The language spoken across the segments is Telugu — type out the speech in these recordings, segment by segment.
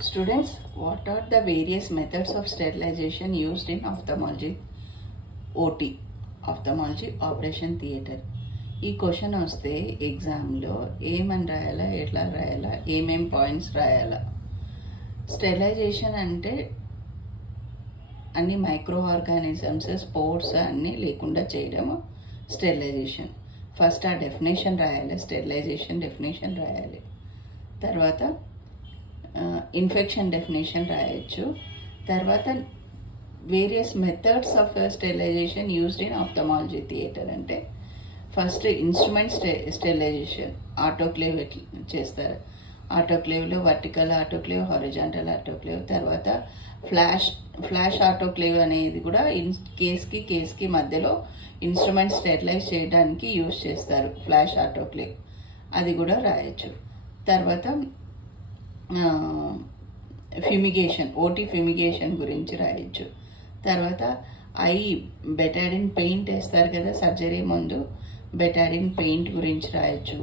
Students, what are the various methods of sterilization used in ophthalmology OT, ophthalmology operation theater? ఈ క్వశ్చన్ వస్తే ఎగ్జామ్లో ఏమని రాయాలా, ఎట్లా రాయాలా, ఏమేం పాయింట్స్ రాయాలా? స్టెరిలైజేషన్ అంటే అన్ని మైక్రో ఆర్గానిజమ్స్, స్పోర్ట్స్ అన్నీ లేకుండా చేయడము స్టెరిలైజేషన్. ఫస్ట్ ఆ డెఫినేషన్ రాయాలి, స్టెరిలైజేషన్ డెఫినేషన్ రాయాలి. తర్వాత ఇన్ఫెక్షన్ డెఫినేషన్ రాయొచ్చు. తర్వాత various methods of sterilization used in ophthalmology theatre అంటే ఫస్ట్ ఇన్స్ట్రుమెంట్ స్టెరిలైజేషన్, ఆటోక్లేవ్ చేస్తారు. ఆటోక్లేవ్లో వర్టికల్ ఆటోక్లేవ్, హారిజాంటల్ ఆటోక్లేవ్. తర్వాత ఫ్లాష్ ఆటోక్లేవ్ అనేది కూడా కేస్కి మధ్యలో ఇన్స్ట్రుమెంట్ స్టెరిలైజ్ చేయడానికి యూజ్ చేస్తారు, ఫ్లాష్ ఆటోక్లేవ్. అది కూడా రాయొచ్చు. తర్వాత ఫ్యూమిగేషన్, ఓటీ ఫ్యూమిగేషన్ గురించి రాయొచ్చు. తర్వాత బెటాడిన్ పెయింట్ వేస్తారు కదా సర్జరీ ముందు, బెటాడిన్ పెయింట్ గురించి రాయొచ్చు.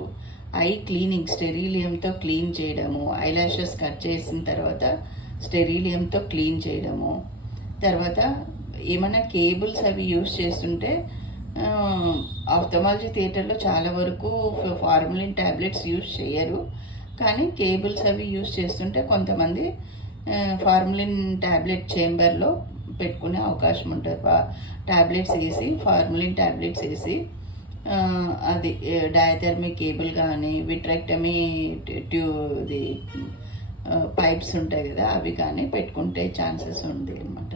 క్లీనింగ్, స్టెరీలియంతో క్లీన్ చేయడము, ఐలాషెస్ కట్ చేసిన తర్వాత స్టెరీలియంతో క్లీన్ చేయడము. తర్వాత ఏమైనా కేబుల్స్ అవి యూజ్ చేస్తుంటే ఆప్థమాలజీ థియేటర్లో చాలా వరకు ఫార్మలిన్ ట్యాబ్లెట్స్ యూజ్ చేయరు, కానీ కేబుల్స్ అవి యూజ్ చేస్తుంటే కొంతమంది ఫార్మలిన్ ట్యాబ్లెట్ చేంబర్లో పెట్టుకునే అవకాశం ఉంటుంది. ఫార్మలిన్ ట్యాబ్లెట్స్ వేసి అది డయాథర్మిక్ కేబుల్ కానీ విట్రెక్టమీ పైప్స్ ఉంటాయి కదా, అవి కానీ పెట్టుకుంటే ఛాన్సెస్ ఉంది అనమాట.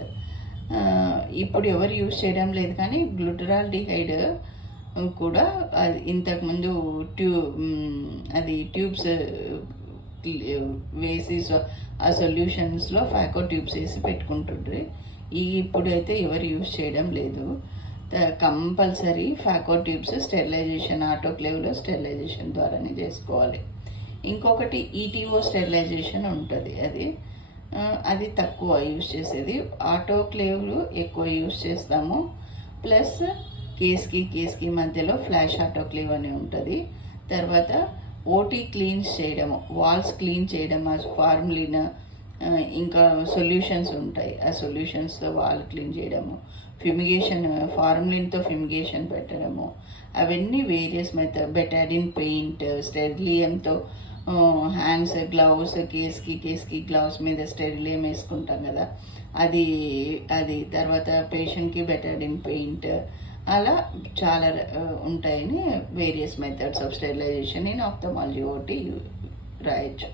ఇప్పుడు ఎవరు యూజ్ చేయడం లేదు, కానీ గ్లూటరాల్డిహైడ్ కూడా ఇంతకుముందు ట్యూబ్స్ వేసి ఆ సొల్యూషన్స్లో ఫాకో ట్యూబ్స్ వేసి పెట్టుకుంటుండ్రి. ఇప్పుడైతే ఎవరు యూజ్ చేయడం లేదు. కంపల్సరీ ఫాకో ట్యూబ్స్ స్టెరిలైజేషన్ ఆటోక్లేవ్లో స్టెరిలైజేషన్ ద్వారానే చేసుకోవాలి. ఇంకొకటి ఈటీఓ స్టెరిలైజేషన్ ఉంటుంది, అది తక్కువ యూజ్ చేసేది. ఆటోక్లేవ్లు ఎక్కువ యూజ్ చేస్తాము. ప్లస్ కేస్కి మధ్యలో ఫ్లాష్ ఆటోక్లేవ్ అని ఉంటుంది. తర్వాత ఓటీ క్లీన్స్ చేయడము, వాల్స్ క్లీన్ చేయడం, ఫార్మలిన్ ఇంకా సొల్యూషన్స్ ఉంటాయి, ఆ సొల్యూషన్స్తో వాల్ క్లీన్ చేయడము, ఫ్యూమిగేషన్, ఫార్మలిన్తో ఫ్యూమిగేషన్ పెట్టడము, అవన్నీ వేరియస్ మెథడ్. బెటాడిన్ పెయింట్, స్టెరిలియంతో హ్యాండ్స్, గ్లౌస్, కేస్కి గ్లౌస్ మీద స్టెరిలియం వేసుకుంటాం కదా, అది తర్వాత పేషెంట్కి బెటాడిన్ పెయింట్, అలా చాలా ఉంటాయని various methods of sterilization in ophthalmology OT రాయొచ్చు.